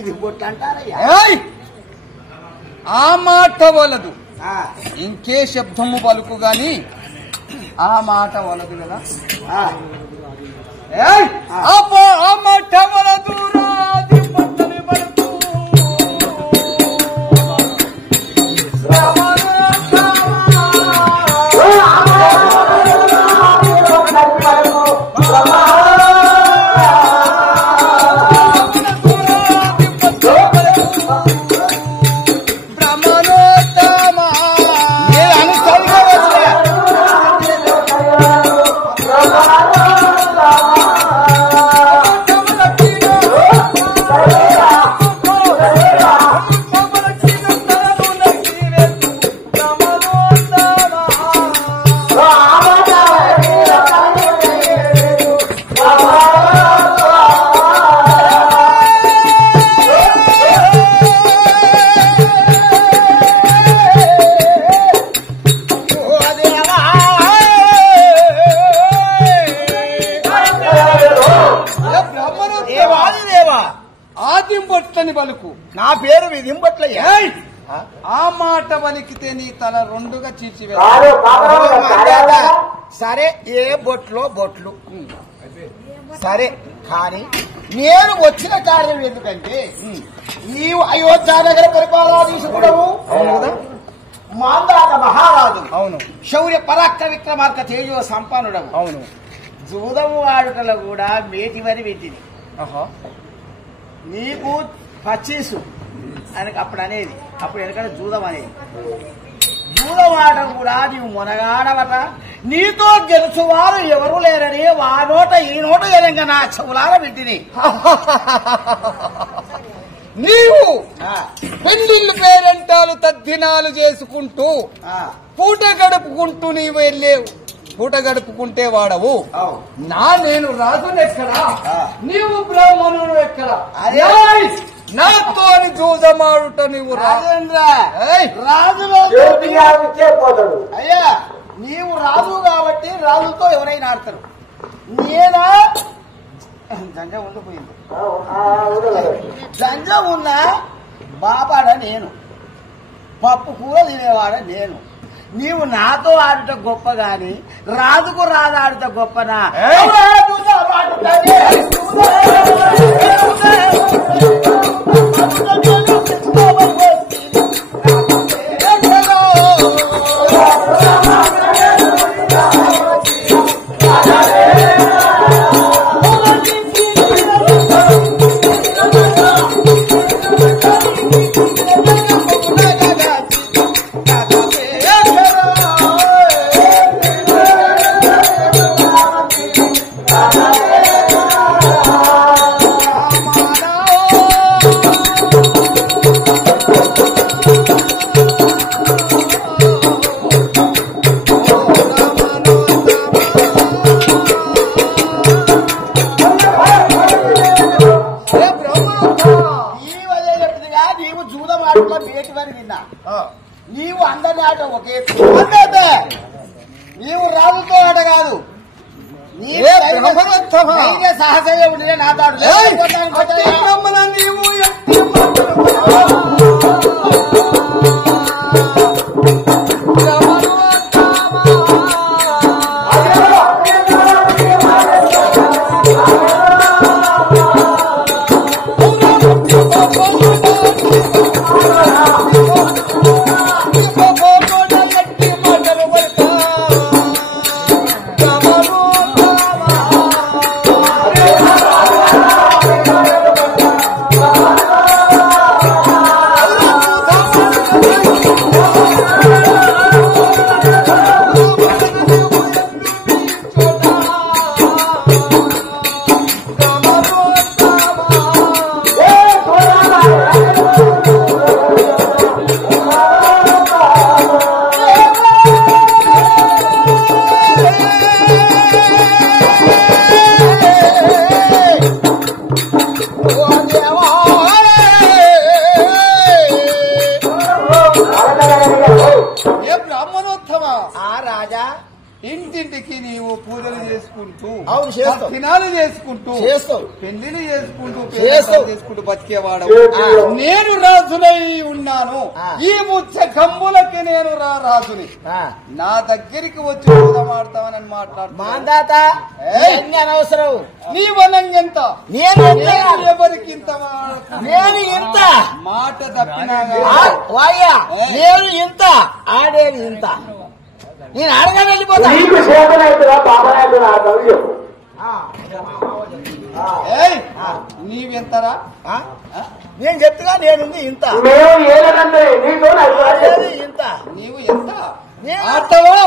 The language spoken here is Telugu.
ఇది బొట్టు అంటారయ్యా. ఆ మాట వలదు, ఇంకే శబ్దము పలుకు గాని ఆ మాట వలదు కదా. ఆ మాట వలదు రాది పట్టని పలుకు పలుకు. నా పేరు విధింపట్లయ్యా. ఆ మాట వలికితే నీ తల రెండుగా చీల్చివే. సరే, ఏ బొట్లో బొట్లు సరే, కానీ నేను వచ్చిన కార్యం ఎందుకంటే నీవు అయోధ్య నగర పరిపాలనాధీశుడవు. అవును కదా. మాందాత మహారాజు. అవును. శౌర్య పరాక్ర విక్రమార్క తేజో సంపన్నుడవు. అవును. జూదము ఆడుటలో కూడా మేటివని వింటిని. నీకు పచ్చీసు ఆయనకు అప్పుడు అనేది, అప్పుడు ఎందుకంటే జూదం అనేది. జూదం ఆడటం కూడా నీవు మునగాడవట. నీతో గెలుచువారు ఎవరు లేరని ఆ నోట ఈ నోట ఎరంగా నా చెవులార వింటిని. నీవు పెళ్లిళ్ళు పేరంటాలు తద్దినాలు చేసుకుంటూ పూట గడుపుకుంటూ నీవు వెళ్ళేవు. పూట గడుపుకుంటే వాడవు. నేను రాజును ఎక్కడా, నీవు బ్రాహ్మణుడు ఎక్కడా? నాతో జూదమాడుట నీవు రాజేంద్ర రాజులో అయ్యా, నీవు రాజు కాబట్టి రాజుతో ఎవరైనా ఆడతారు. నేనా జంజ ఉండిపోయింది. జంజ ఉన్నా బాబాడ నేను, పప్పు కూర తినేవాడ నేను. నీవు నాతో ఆడుట గొప్ప గాని రాజుకు రాదాడుట గొప్పనా? నీవు అందరి ఆట ఒకే. నీవు రాజుతో ఆట కాదు, సాహసంగా ఉండే నాతో నీవు ఇంటింటికి నీవు పూజలు చేసుకుంటూ అవును, చేస్తావు. దినాలు చేసుకుంటూ చేస్తావు. పెళ్లిని చేసుకుంటూ చేస్తావు. చేసుకుంటూ బతికేవాడు. నేను రాజునై ఉన్నాను. ఈ ముచ్చ కంబులకి నేను రాజుని. నా దగ్గరికి వచ్చి పూజమాడతామని మాట్లాడుతా. మాందాత అనవసరం. నీ వనంగెంత నేను ఎవరికి ఇంత నేను ఇంత మాట తప్పినా వాయ్యా నేను ఇంత ఆడేది ఇంత. నేను అడగా వెళ్ళిపోతా. నీవెంతరా? నేను చెప్తుగా నేనుంది ఇంత. మేము ఏదంటే ఇంత నీవు ఎంత ఆటవా